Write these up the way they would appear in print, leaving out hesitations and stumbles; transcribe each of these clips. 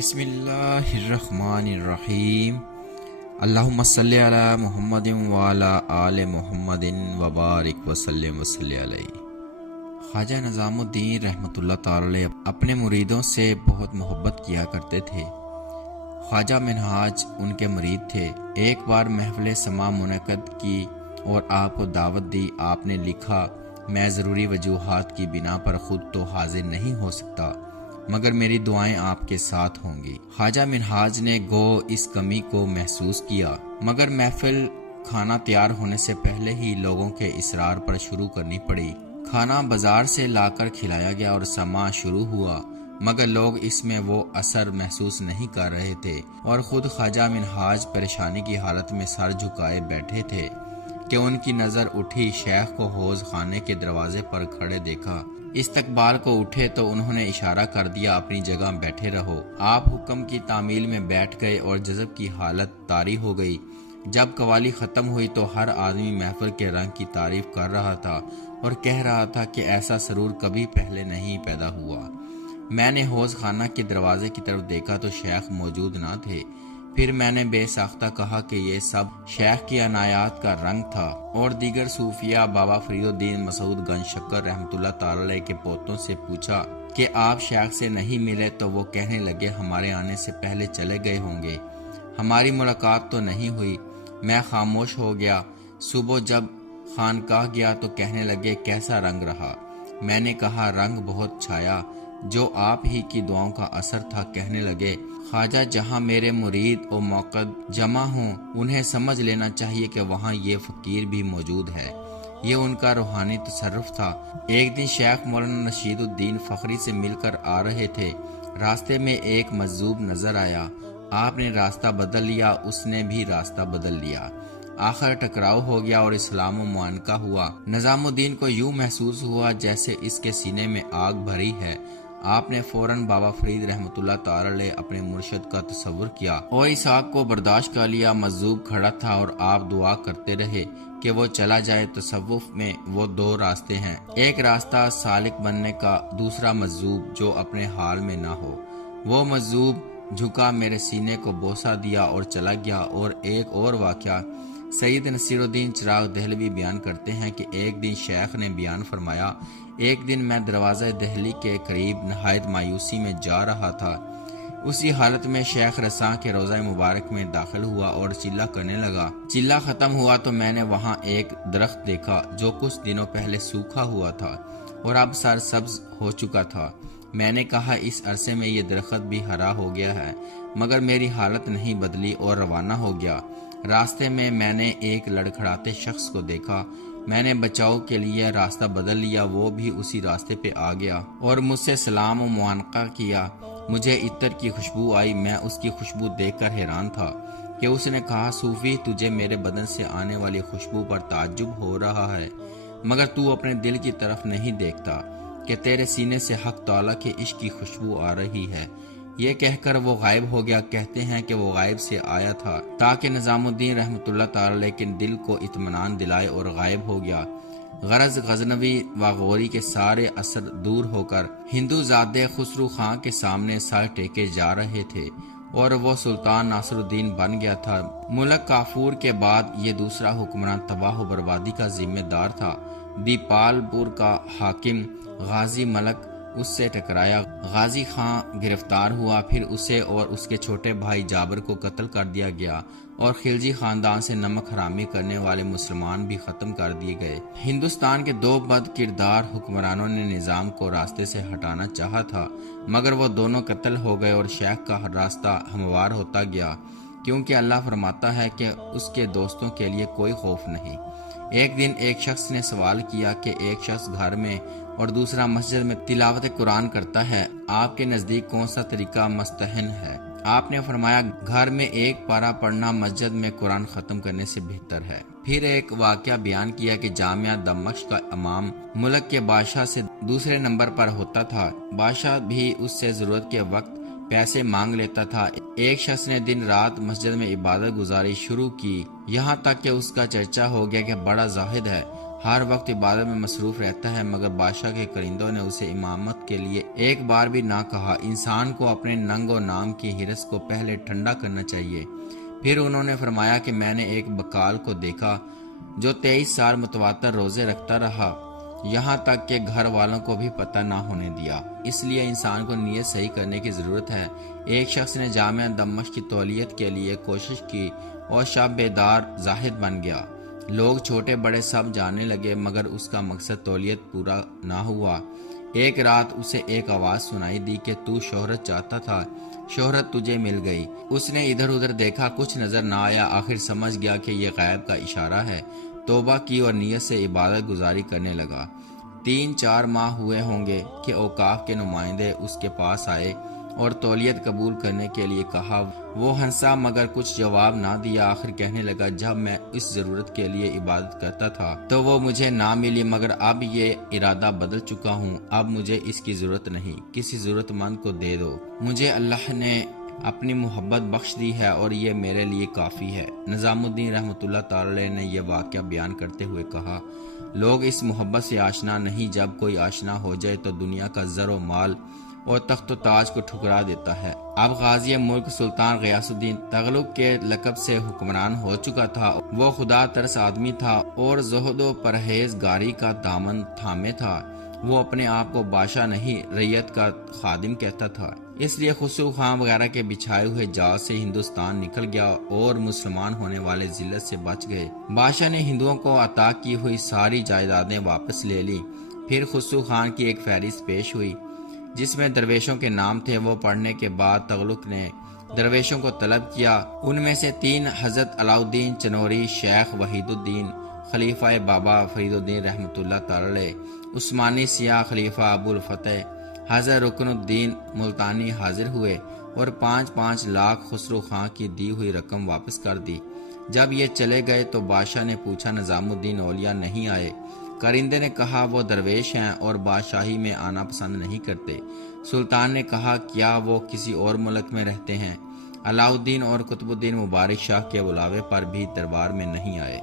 بسم اللہ الرحمن الرحیم۔ اللہم صلی علی محمد وعلی آل محمد وبارک وسلم علیہ۔ خواجہ نظام الدین رحمۃ اللہ تعالی اپنے مریدوں سے بہت محبت کیا کرتے تھے۔ خواجہ منہاج ان کے مرید تھے۔ ایک بار محفل سماع منعقد کی اور آپ کو دعوت دی۔ آپ نے لکھا، میں ضروری وجوہات کی بنا پر خود تو حاضر نہیں ہو سکتا، مگر میری دعائیں آپ کے ساتھ ہوں گی۔ خواجہ منہاج نے گو اس کمی کو محسوس کیا، مگر محفل کھانا تیار ہونے سے پہلے ہی لوگوں کے اصرار پر شروع کرنی پڑی۔ کھانا بازار سے لا کر کھلایا گیا اور سماع شروع ہوا، مگر لوگ اس میں وہ اثر محسوس نہیں کر رہے تھے، اور خود خواجہ منہاج پریشانی کی حالت میں سر جھکائے بیٹھے تھے کہ ان کی نظر اٹھی۔ شیخ کو حوض خانے کے دروازے پر کھڑے دیکھا۔ استقبال کو اٹھے تو انہوں نے اشارہ کر دیا، اپنی جگہ بیٹھے رہو۔ آپ حکم کی تعمیل میں بیٹھ گئے اور جذب کی حالت طاری ہو گئی۔ جب قوالی ختم ہوئی تو ہر آدمی محفل کے رنگ کی تعریف کر رہا تھا اور کہہ رہا تھا کہ ایسا سرور کبھی پہلے نہیں پیدا ہوا۔ میں نے حوض خانہ کے دروازے کی طرف دیکھا تو شیخ موجود نہ تھے۔ پھر میں نے بے ساختہ کہا کہ یہ سب شیخ کی عنایات کا رنگ تھا، اور دیگر صوفیہ بابا فرید الدین مسعود گنج شکر رحمۃ اللہ تعالی کے پوتوں سے پوچھا کہ آپ شیخ سے نہیں ملے، تو وہ کہنے لگے ہمارے آنے سے پہلے چلے گئے ہوں گے، ہماری ملاقات تو نہیں ہوئی۔ میں خاموش ہو گیا۔ صبح جب خانقاہ گیا تو کہنے لگے کیسا رنگ رہا؟ میں نے کہا رنگ بہت چھایا، جو آپ ہی کی دعاؤں کا اثر تھا۔ کہنے لگے خواجہ جہاں میرے مرید و موقد جمع ہوں، انہیں سمجھ لینا چاہیے کہ وہاں یہ فقیر بھی موجود ہے۔ یہ ان کا روحانی تصرف تھا۔ ایک دن شیخ مولانا رشید الدین فخری سے مل کر آ رہے تھے۔ راستے میں ایک مجذوب نظر آیا۔ آپ نے راستہ بدل لیا، اس نے بھی راستہ بدل لیا۔ آخر ٹکراؤ ہو گیا اور اسلام و معانقہ ہوا۔ نظام الدین کو یوں محسوس ہوا جیسے اس کے سینے میں آگ بھری ہے۔ آپ نے فوراً بابا فرید رحمۃ اللہ تعالی اپنے مرشد کا تصور کیا اور اس آگ کو برداشت کر لیا۔ مجذوب کھڑا تھا اور آپ دعا کرتے رہے کہ وہ چلا جائے۔ تصوف میں وہ دو راستے ہیں، ایک راستہ سالک بننے کا، دوسرا مجذوب جو اپنے حال میں نہ ہو۔ وہ مجذوب جھکا، میرے سینے کو بوسہ دیا اور چلا گیا۔ اور ایک اور واقعہ سید نصیر الدین چراغ دہلوی بیان کرتے ہیں کہ ایک دن شیخ نے بیان فرمایا، ایک دن میں دروازہ دہلی کے قریب نہایت مایوسی میں جا رہا تھا۔ اسی حالت میں شیخ رساں کے روضہ مبارک میں داخل ہوا اور چلہ کرنے لگا۔ چلہ ختم ہوا تو میں نے وہاں ایک درخت دیکھا جو کچھ دنوں پہلے سوکھا ہوا تھا اور اب سر سبز ہو چکا تھا۔ میں نے کہا اس عرصے میں یہ درخت بھی ہرا ہو گیا ہے، مگر میری حالت نہیں بدلی اور روانہ ہو گیا۔ راستے میں نے ایک لڑکھڑاتے شخص کو دیکھا۔ میں نے بچاؤ کے لیے راستہ بدل لیا، وہ بھی اسی راستے پہ آ گیا اور مجھ سے سلام و معانقہ کیا۔ مجھے عطر کی خوشبو آئی۔ میں اس کی خوشبو دیکھ کر حیران تھا کہ اس نے کہا صوفی تجھے میرے بدن سے آنے والی خوشبو پر تعجب ہو رہا ہے، مگر تو اپنے دل کی طرف نہیں دیکھتا کہ تیرے سینے سے حق تعالیٰ کے عشق کی خوشبو آ رہی ہے۔ یہ کہہ کر وہ غائب ہو گیا۔ کہتے ہیں کہ وہ غائب سے آیا تھا تاکہ نظام الدین رحمۃ اللہ تعالی کے دل کو اطمینان دلائے، اور غائب ہو گیا۔ غرض غزنوی و غوری کے سارے اثر دور ہو کر ہندو زادے خسرو خاں کے سامنے سر ٹیکے جا رہے تھے، اور وہ سلطان ناصر الدین بن گیا تھا۔ ملک کافور کے بعد یہ دوسرا حکمران تباہ و بربادی کا ذمہ دار تھا۔ دیپال پور کا حاکم غازی ملک اس سے ٹکرایا۔ غازی خان گرفتار ہوا، پھر اسے اور اس کے چھوٹے بھائی جابر کو قتل کر دیا گیا، اور خلجی خاندان سے نمک حرامی کرنے والے مسلمان بھی ختم کر دیے گئے۔ ہندوستان کے دو بد کردار حکمرانوں نے نظام کو راستے سے ہٹانا چاہا تھا، مگر وہ دونوں قتل ہو گئے اور شیخ کا راستہ ہموار ہوتا گیا، کیونکہ اللہ فرماتا ہے کہ اس کے دوستوں کے لیے کوئی خوف نہیں۔ ایک دن ایک شخص نے سوال کیا کہ ایک شخص گھر میں اور دوسرا مسجد میں تلاوت قرآن کرتا ہے، آپ کے نزدیک کون سا طریقہ مستحسن ہے؟ آپ نے فرمایا گھر میں ایک پارہ پڑھنا مسجد میں قرآن ختم کرنے سے بہتر ہے۔ پھر ایک واقعہ بیان کیا کہ جامعہ دمشق کا امام ملک کے بادشاہ سے دوسرے نمبر پر ہوتا تھا۔ بادشاہ بھی اس سے ضرورت کے وقت پیسے مانگ لیتا تھا۔ ایک شخص نے دن رات مسجد میں عبادت گزاری شروع کی، یہاں تک کہ اس کا چرچا ہو گیا کہ بڑا زاہد ہے۔ ہر وقت عبادت میں مصروف رہتا ہے، مگر بادشاہ کے کرندوں نے اسے امامت کے لیے ایک بار بھی نہ کہا۔ انسان کو اپنے ننگ و نام کی حرص کو پہلے ٹھنڈا کرنا چاہیے۔ پھر انہوں نے فرمایا کہ میں نے ایک بقال کو دیکھا جو 23 سال متواتر روزے رکھتا رہا، یہاں تک کہ گھر والوں کو بھی پتہ نہ ہونے دیا۔ اس لیے انسان کو نیت صحیح کرنے کی ضرورت ہے۔ ایک شخص نے جامعہ دمشق کی تولیت کے لیے کوشش کی اور شب بیدار زاہد بن گیا۔ لوگ چھوٹے بڑے سب جاننے لگے، مگر اس کا مقصد تولیت پورا نہ ہوا۔ ایک رات اسے ایک آواز سنائی دی کہ تو شہرت چاہتا تھا، شہرت تجھے مل گئی۔ اس نے ادھر ادھر دیکھا، کچھ نظر نہ آیا۔ آخر سمجھ گیا کہ یہ غیب کا اشارہ ہے۔ توبہ کی اور نیت سے عبادت گزاری کرنے لگا۔ 3-4 ماہ ہوئے ہوں گے کہ اوقاف کے نمائندے اس کے پاس آئے اور تولیت قبول کرنے کے لیے کہا۔ وہ ہنسا مگر کچھ جواب نہ دیا۔ آخر کہنے لگا، جب میں اس ضرورت کے لیے عبادت کرتا تھا تو وہ مجھے نہ ملی، مگر اب یہ ارادہ بدل چکا ہوں، اب مجھے اس کی ضرورت نہیں، کسی ضرورت مند کو دے دو۔ مجھے اللہ نے اپنی محبت بخش دی ہے اور یہ میرے لیے کافی ہے۔ نظام الدین رحمۃ اللہ تعالی نے یہ واقعہ بیان کرتے ہوئے کہا، لوگ اس محبت سے آشنا نہیں، جب کوئی آشنا ہو جائے تو دنیا کا زر و مال اور تخت و تاج کو ٹھکرا دیتا ہے۔ اب غازی ملک سلطان غیاث الدین تغلق کے لقب سے حکمران ہو چکا تھا۔ وہ خدا ترس آدمی تھا اور زہد و پرہیزگاری کا دامن تھامے تھا۔ وہ اپنے آپ کو بادشاہ نہیں، رعیت کا خادم کہتا تھا۔ اس لیے خسرو خان وغیرہ کے بچھائے ہوئے جال سے ہندوستان نکل گیا اور مسلمان ہونے والے ذلت سے بچ گئے۔ بادشاہ نے ہندوؤں کو عطا کی ہوئی ساری جائیدادیں واپس لے لی۔ پھر خسرو خان کی ایک فہرست پیش ہوئی جس میں درویشوں کے نام تھے۔ وہ پڑھنے کے بعد تغلق نے درویشوں کو طلب کیا۔ ان میں سے 3 حضرت علاؤالدین چنوری، شیخ وحید الدین خلیفہ بابا فرید الدین رحمۃ اللہ تعالی، عثمانی سیاہ خلیفہ ابو الفتح حضرت رکن الدین ملتانی حاضر ہوئے اور 5-5 لاکھ خسرو خان کی دی ہوئی رقم واپس کر دی۔ جب یہ چلے گئے تو بادشاہ نے پوچھا، نظام الدین اولیاء نہیں آئے؟ کرندے نے کہا، وہ درویش ہیں اور بادشاہی میں آنا پسند نہیں کرتے۔ سلطان نے کہا، کیا وہ کسی اور ملک میں رہتے ہیں؟ علاؤالدین اور قطب الدین مبارک شاہ کے بلاوے پر بھی دربار میں نہیں آئے۔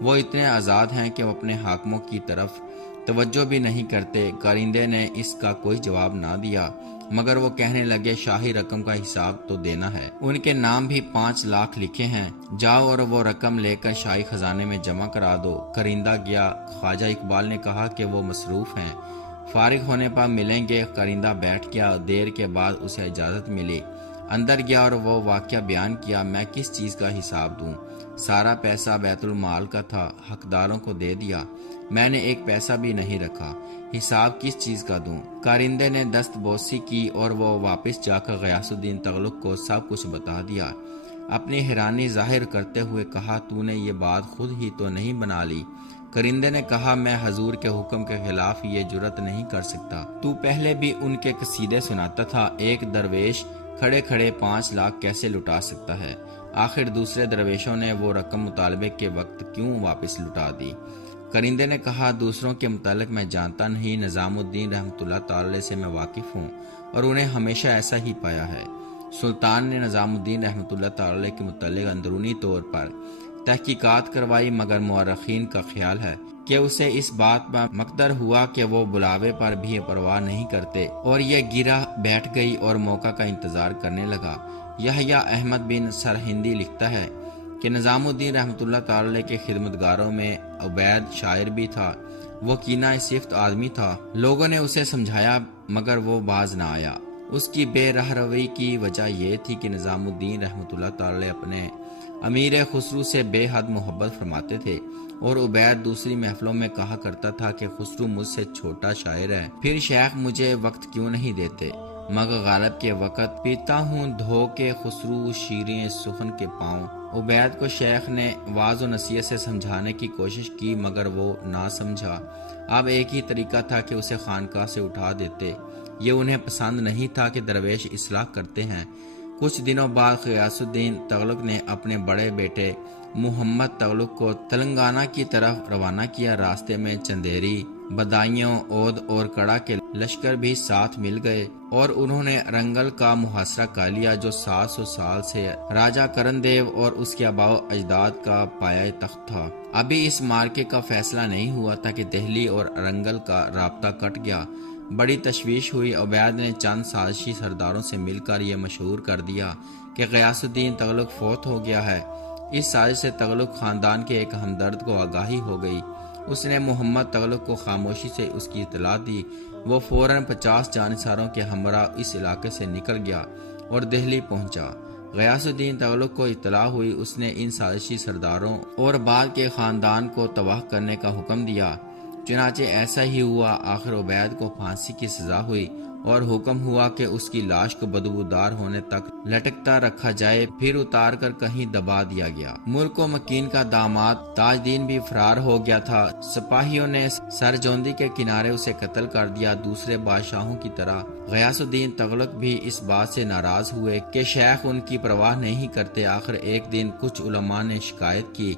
وہ اتنے آزاد ہیں کہ وہ اپنے حاکموں کی طرف توجہ بھی نہیں کرتے۔ کرندے نے اس کا کوئی جواب نہ دیا، مگر وہ کہنے لگے، شاہی رقم کا حساب تو دینا ہے۔ ان کے نام بھی 5 لاکھ لکھے ہیں، جاؤ اور وہ رقم لے کر شاہی خزانے میں جمع کرا دو۔ کرندہ گیا۔ خواجہ اقبال نے کہا کہ وہ مصروف ہیں، فارغ ہونے پر ملیں گے۔ کرندہ بیٹھ گیا۔ دیر کے بعد اسے اجازت ملی۔ اندر گیا اور وہ واقعہ بیان کیا، میں کس چیز کا حساب دوں؟ سارا پیسہ بیت المال کا تھا، حقداروں کو دے دیا، میں نے ایک پیسہ بھی نہیں رکھا، حساب کس چیز کا دوں؟ کارندے نے دست بوسی کی اور وہ واپس جا کر غیاث الدین تغلق کو سب کچھ بتا دیا۔ اپنی حیرانی ظاہر کرتے ہوئے کہا، تو نے یہ بات خود ہی تو نہیں بنا لی؟ کرندے نے کہا، میں حضور کے حکم کے خلاف یہ جرت نہیں کر سکتا۔ تو پہلے بھی ان کے قصیدے سناتا تھا، ایک درویش کھڑے کھڑے 5 لاکھ کیسے لٹا سکتا ہے؟ آخر دوسرے درویشوں نے وہ رقم مطالبے کے وقت کیوں واپس لٹا دی؟ کرندے نے کہا، دوسروں کے متعلق میں جانتا نہیں، نظام الدین رحمۃ اللہ تعالی سے میں واقف ہوں اور انہیں ہمیشہ ایسا ہی پایا ہے۔ سلطان نے نظام الدین رحمۃ اللہ تعالی کے متعلق اندرونی طور پر تحقیقات کروائی، مگر مورخین کا خیال ہے کہ اسے اس بات پر مقدر ہوا کہ وہ بلاوے پر بھی پرواہ نہیں کرتے اور یہ گرہ بیٹھ گئی اور موقع کا انتظار کرنے لگا۔ یحییٰ احمد بن سرہندی لکھتا ہے کہ نظام الدین رحمۃ اللہ تعالی کے خدمتگاروں میں عبید شاعر بھی تھا۔ وہ کینہ صفت آدمی تھا۔ لوگوں نے اسے سمجھایا مگر وہ باز نہ آیا۔ اس کی بے رہروی کی وجہ یہ تھی کہ نظام الدین رحمۃ اللہ تعالی اپنے امیر خسرو سے بے حد محبت فرماتے تھے اور عبید دوسری محفلوں میں کہا کرتا تھا کہ خسرو مجھ سے چھوٹا شاعر ہے، پھر شیخ مجھے وقت کیوں نہیں دیتے؟ مگر غالب کے وقت پیتا ہوں دھو کے خسرو شیریں سخن کے پاؤں۔ عبید کو شیخ نے واعظ و نصیحت سے سمجھانے کی کوشش کی مگر وہ نہ سمجھا۔ اب ایک ہی طریقہ تھا کہ اسے خانقاہ سے اٹھا دیتے۔ یہ انہیں پسند نہیں تھا کہ درویش اصلاح کرتے ہیں۔ کچھ دنوں بعد غیاث الدین تغلق نے اپنے بڑے بیٹے محمد تغلق کو تلنگانہ کی طرف روانہ کیا۔ راستے میں چندیری، بدایوں، اودھ اور کڑا کے لشکر بھی ساتھ مل گئے اور انہوں نے رنگل کا محاصرہ کر لیا، جو 700 سال سے راجہ کرن دیو اور اس کے آباء و اجداد کا پایہ تخت تھا۔ ابھی اس مارکے کا فیصلہ نہیں ہوا تھا کہ دہلی اور رنگل کا رابطہ کٹ گیا۔ بڑی تشویش ہوئی۔ عبید نے چند سازشی سرداروں سے مل کر یہ مشہور کر دیا کہ غیاث الدین تغلق فوت ہو گیا ہے۔ اس سازش سے تغلق خاندان کے ایک ہمدرد کو آگاہی ہو گئی۔ اس نے محمد تغلق کو خاموشی سے اس کی اطلاع دی۔ وہ فوراً 50 جانصاروں کے ہمراہ اس علاقے سے نکل گیا اور دہلی پہنچا۔ غیاث الدین تغلق کو اطلاع ہوئی۔ اس نے ان سازشی سرداروں اور بعد کے خاندان کو تباہ کرنے کا حکم دیا۔ چنانچہ ایسا ہی ہوا۔ آخر عبید کو پھانسی کی سزا ہوئی اور حکم ہوا کہ اس کی لاش کو بدبودار ہونے تک لٹکتا رکھا جائے، پھر اتار کر کہیں دبا دیا گیا۔ ملک و مکین کا داماد تاج دین بھی فرار ہو گیا تھا۔ سپاہیوں نے سرجوندی کے کنارے اسے قتل کر دیا۔ دوسرے بادشاہوں کی طرح غیاث الدین تغلق بھی اس بات سے ناراض ہوئے کہ شیخ ان کی پرواہ نہیں کرتے۔ آخر ایک دن کچھ علماء نے شکایت کی۔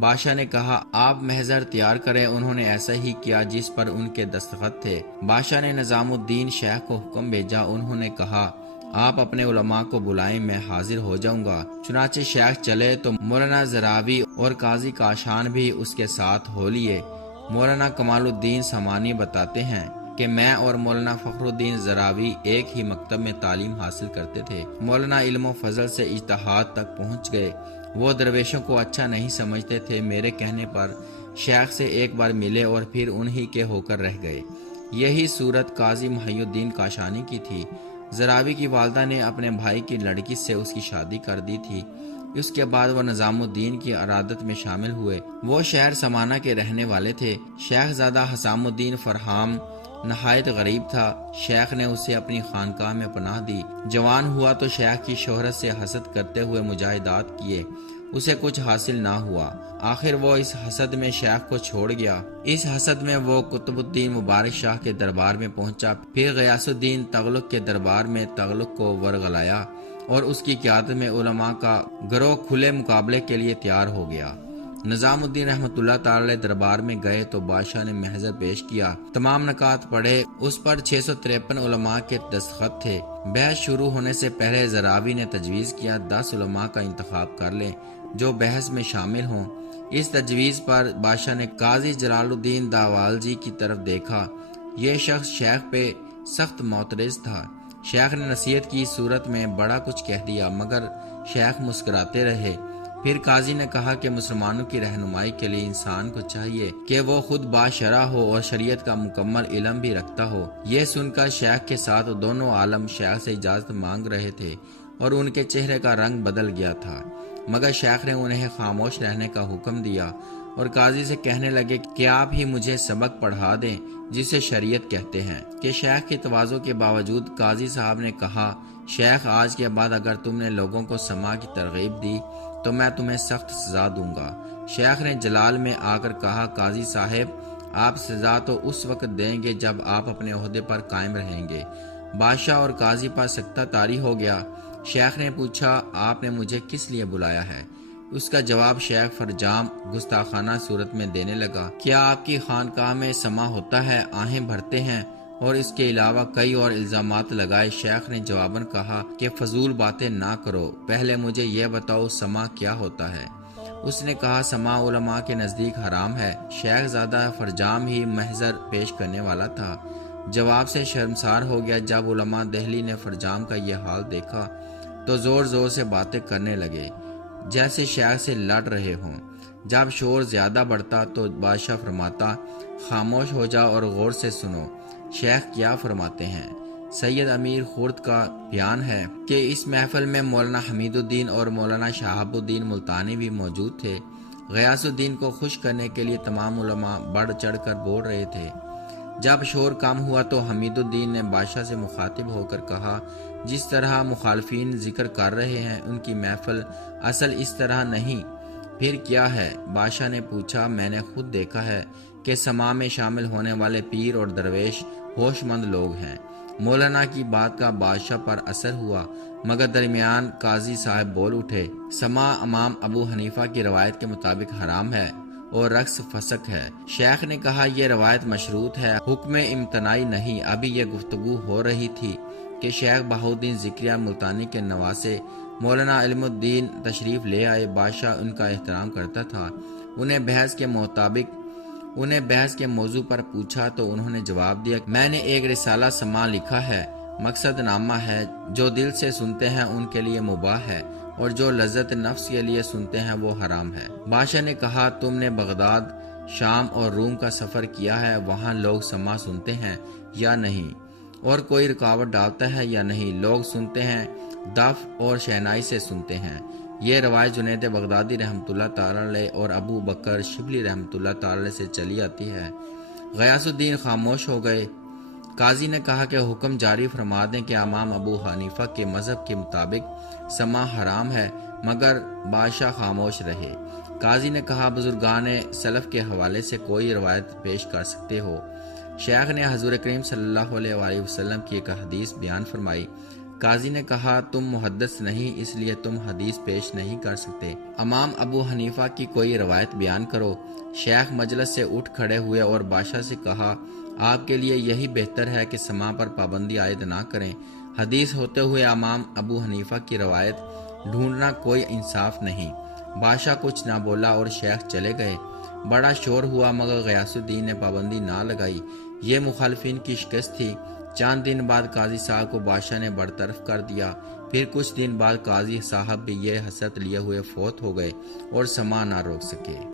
بادشاہ نے کہا آپ محضر تیار کریں۔ انہوں نے ایسا ہی کیا جس پر ان کے دستخط تھے۔ بادشاہ نے نظام الدین شیخ کو حکم بھیجا۔ انہوں نے کہا آپ اپنے علماء کو بلائیں، میں حاضر ہو جاؤں گا۔ چنانچہ شیخ چلے تو مولانا زراوی اور قاضی کاشان بھی اس کے ساتھ ہو لیے۔ مولانا کمال الدین سمانی بتاتے ہیں کہ میں اور مولانا فخر الدین زراوی ایک ہی مکتب میں تعلیم حاصل کرتے تھے۔ مولانا علم و فضل سے اجتہاد تک پہنچ گئے۔ وہ درویشوں کو اچھا نہیں سمجھتے تھے۔ میرے کہنے پر شیخ سے ایک بار ملے اور پھر انہی کے ہو کر رہ گئے۔ یہی صورت قاضی محی الدین کاشانی کی تھی۔ زراوی کی والدہ نے اپنے بھائی کی لڑکی سے اس کی شادی کر دی تھی۔ اس کے بعد وہ نظام الدین کی ارادت میں شامل ہوئے۔ وہ شہر سمانہ کے رہنے والے تھے۔ شیخ زادہ حسام الدین فرہام نہایت غریب تھا۔ شیخ نے اسے اپنی خانقاہ میں پناہ دی۔ جوان ہوا تو شیخ کی شہرت سے حسد کرتے ہوئے مجاہدات کیے۔ اسے کچھ حاصل نہ ہوا۔ آخر وہ اس حسد میں شیخ کو چھوڑ گیا۔ اس حسد میں وہ قطب الدین مبارک شاہ کے دربار میں پہنچا، پھر غیاث الدین تغلق کے دربار میں تغلق کو ورغلایا اور اس کی قیادت میں علماء کا گروہ کھلے مقابلے کے لیے تیار ہو گیا۔ نظام الدین رحمۃ اللہ تعالی دربار میں گئے تو بادشاہ نے محضر پیش کیا، تمام نکات پڑھے۔ اس پر 653 علماء کے دستخط تھے۔ بحث شروع ہونے سے پہلے زراوی نے تجویز کیا 10 علماء کا انتخاب کر لیں جو بحث میں شامل ہوں۔ اس تجویز پر بادشاہ نے قاضی جلال الدین داوالجی کی طرف دیکھا۔ یہ شخص شیخ پہ سخت معترض تھا۔ شیخ نے نصیحت کی صورت میں بڑا کچھ کہہ دیا مگر شیخ مسکراتے رہے۔ پھر قاضی نے کہا کہ مسلمانوں کی رہنمائی کے لیے انسان کو چاہیے کہ وہ خود باشرع ہو اور شریعت کا مکمل علم بھی رکھتا ہو۔ یہ سن کر شیخ کے ساتھ دونوں عالم شیخ سے اجازت مانگ رہے تھے اور ان کے چہرے کا رنگ بدل گیا تھا، مگر شیخ نے انہیں خاموش رہنے کا حکم دیا اور قاضی سے کہنے لگے کہ آپ ہی مجھے سبق پڑھا دیں جسے شریعت کہتے ہیں۔ کہ شیخ کی تواضع کے باوجود قاضی صاحب نے کہا شیخ آج کے بعد اگر تم نے لوگوں کو سماع کی ترغیب دی تو میں تمہیں سخت سزا دوں گا۔ شیخ نے جلال میں آ کر کہا قاضی صاحب آپ سزا تو اس وقت دیں گے جب آپ اپنے عہدے پر قائم رہیں گے۔ بادشاہ اور قاضی پر سکتہ طاری ہو گیا۔ شیخ نے پوچھا آپ نے مجھے کس لیے بلایا ہے؟ اس کا جواب شیخ فرجام گستاخانہ صورت میں دینے لگا، کیا آپ کی خانقاہ میں سماع ہوتا ہے؟ آہیں بھرتے ہیں اور اس کے علاوہ کئی اور الزامات لگائے۔ شیخ نے جواباً کہا کہ فضول باتیں نہ کرو، پہلے مجھے یہ بتاؤ سماع کیا ہوتا ہے؟ اس نے کہا سماع علماء کے نزدیک حرام ہے۔ شیخ زادہ فرجام ہی محضر پیش کرنے والا تھا، جواب سے شرمسار ہو گیا۔ جب علماء دہلی نے فرجام کا یہ حال دیکھا تو زور زور سے باتیں کرنے لگے جیسے شیخ سے لڑ رہے ہوں۔ جب شور زیادہ بڑھتا تو بادشاہ فرماتا خاموش ہو جاؤ اور غور سے سنو شیخ کیا فرماتے ہیں۔ سید امیر خرد کا بیان ہے کہ اس محفل میں مولانا حمید الدین اور مولانا شہاب الدین ملتانی بھی موجود تھے۔ غیاث الدین کو خوش کرنے کے لیے تمام علماء بڑھ چڑھ کر بول رہے تھے۔ جب شور کم ہوا تو حمید الدین نے بادشاہ سے مخاطب ہو کر کہا جس طرح مخالفین ذکر کر رہے ہیں ان کی محفل اصل اس طرح نہیں، پھر کیا ہے؟ بادشاہ نے پوچھا میں نے خود دیکھا ہے کہ سماع میں شامل ہونے والے پیر اور درویش ہوش مند لوگ ہیں مولانا کی بات کا بادشاہ پر اثر ہوا، مگر درمیان قاضی صاحب بول اٹھے، سماع امام ابو حنیفہ کی روایت کے مطابق حرام ہے اور رقص فسق ہے۔ شیخ نے کہا یہ روایت مشروط ہے، حکم امتناعی نہیں۔ ابھی یہ گفتگو ہو رہی تھی کہ شیخ بہاؤالدین ذکریہ ملتانی کے نواسے مولانا علم الدین تشریف لے آئے۔ بادشاہ ان کا احترام کرتا تھا۔ انہیں بحث کے موضوع پر پوچھا تو انہوں نے جواب دیا، میں نے ایک رسالہ سماع لکھا ہے، مقصد نامہ ہے، جو دل سے سنتے ہیں ان کے لیے مباح ہے اور جو لذت نفس کے لیے سنتے ہیں وہ حرام ہے۔ بادشاہ نے کہا، تم نے بغداد، شام اور روم کا سفر کیا ہے، وہاں لوگ سماع سنتے ہیں یا نہیں، اور کوئی رکاوٹ ڈالتا ہے یا نہیں؟ لوگ سنتے ہیں، دف اور شہنائی سے سنتے ہیں۔ یہ روایت جنید بغدادی رحمۃ اللہ تعالی علیہ اور ابو بکر شبلی رحمۃ اللہ تعالی علیہ سے چلی آتی ہے۔ غیاث الدین خاموش ہو گئے۔ قاضی نے کہا کہ حکم جاری فرما دیں کہ امام ابو حنیفہ کے مذہب کے مطابق سماع حرام ہے، مگر بادشاہ خاموش رہے۔ قاضی نے کہا، بزرگان سلف کے حوالے سے کوئی روایت پیش کر سکتے ہو؟ شیخ نے حضور کریم صلی اللہ علیہ وآلہ وسلم کی ایک حدیث بیان فرمائی۔ قاضی نے کہا، تم محدث نہیں، اس لیے تم حدیث پیش نہیں کر سکتے، امام ابو حنیفہ کی کوئی روایت بیان کرو۔ شیخ مجلس سے اٹھ کھڑے ہوئے اور بادشاہ سے کہا، آپ کے لیے یہی بہتر ہے کہ سماع پر پابندی عائد نہ کریں۔ حدیث ہوتے ہوئے امام ابو حنیفہ کی روایت ڈھونڈنا کوئی انصاف نہیں۔ بادشاہ کچھ نہ بولا اور شیخ چلے گئے۔ بڑا شور ہوا مگر غیاث الدین نے پابندی نہ لگائی۔ یہ مخالفین کی شکست تھی۔ چند دن بعد قاضی صاحب کو بادشاہ نے برطرف کر دیا۔ پھر کچھ دن بعد قاضی صاحب بھی یہ حسرت لیے ہوئے فوت ہو گئے اور سماع نہ روک سکے۔